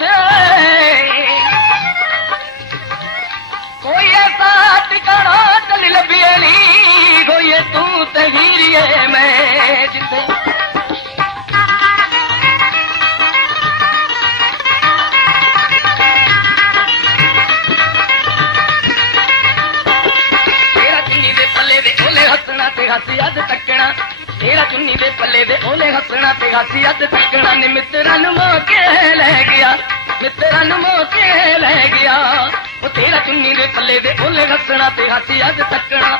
से कोई ऐसा ठिकाना चल लभिए नी कोई तू तहीरिए मैं जिते तेरा चुन्नी दे पल्ले दे ओले हसना ते हसी अद तकना तेरा चुन्नी दे पल्ले दे ओले हसना ते हसी अद तकना ने मित्रन मोके ले गया मित्रन मोके ले गया वो तेरा चुन्नी दे पल्ले दे ओले हसना ते हसी अद तकना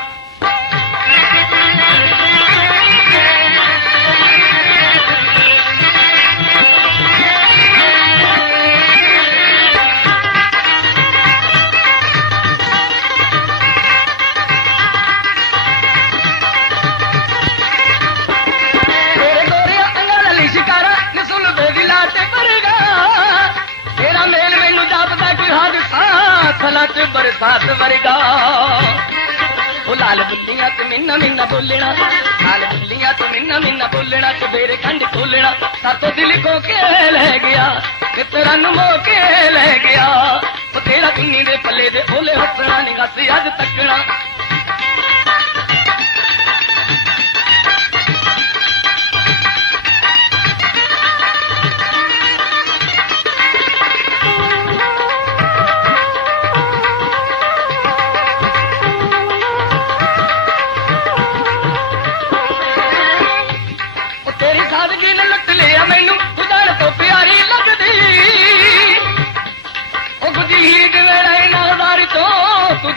फलक बरसात वर्गा ओ लाल बुल्लियां ते मिन्ना मिन्ना बोलना लाल बुल्लियां ते मिन्ना मिन्ना बोलना ते मेरे कंड खोलना सातो दिल को के ले गया मित्रन मोके ले गया ओ तेरा चुन्नी दे पल्ले दे ओले हसना निगासी अज तकना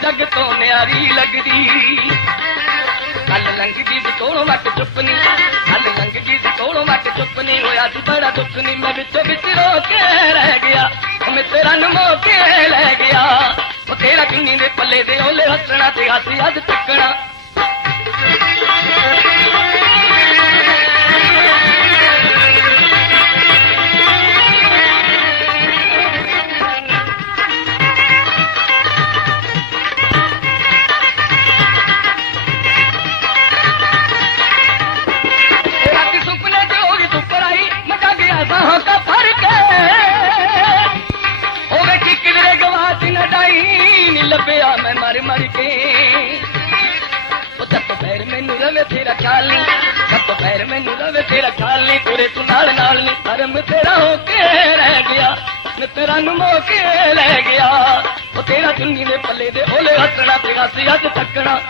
जग तो न्यारी लगदी कल लंघदी कोलों वट चुपनी कल लंघदी कोलों वट चुपनी होया तू बड़ा दुखनी मैं बिचो बिच रो के रह गया मित्रन मोके ले गया वो तेरा चुन्नी दे पल्ले दे ओले हसना ते हसी अज तकना मैं मर मर के जब पैर मैनू रवे तेरा ख्याल नहीं जब पैर मैनू रवे तेरा ख्याल नहीं तुरे तू नाल नाल नहीं धर्म तेरा होके रह गया मैं तेरा मोके ले गया वो तेरा चुन्नी दे पल्ले दे ओले हसना तेरा सी अज तकना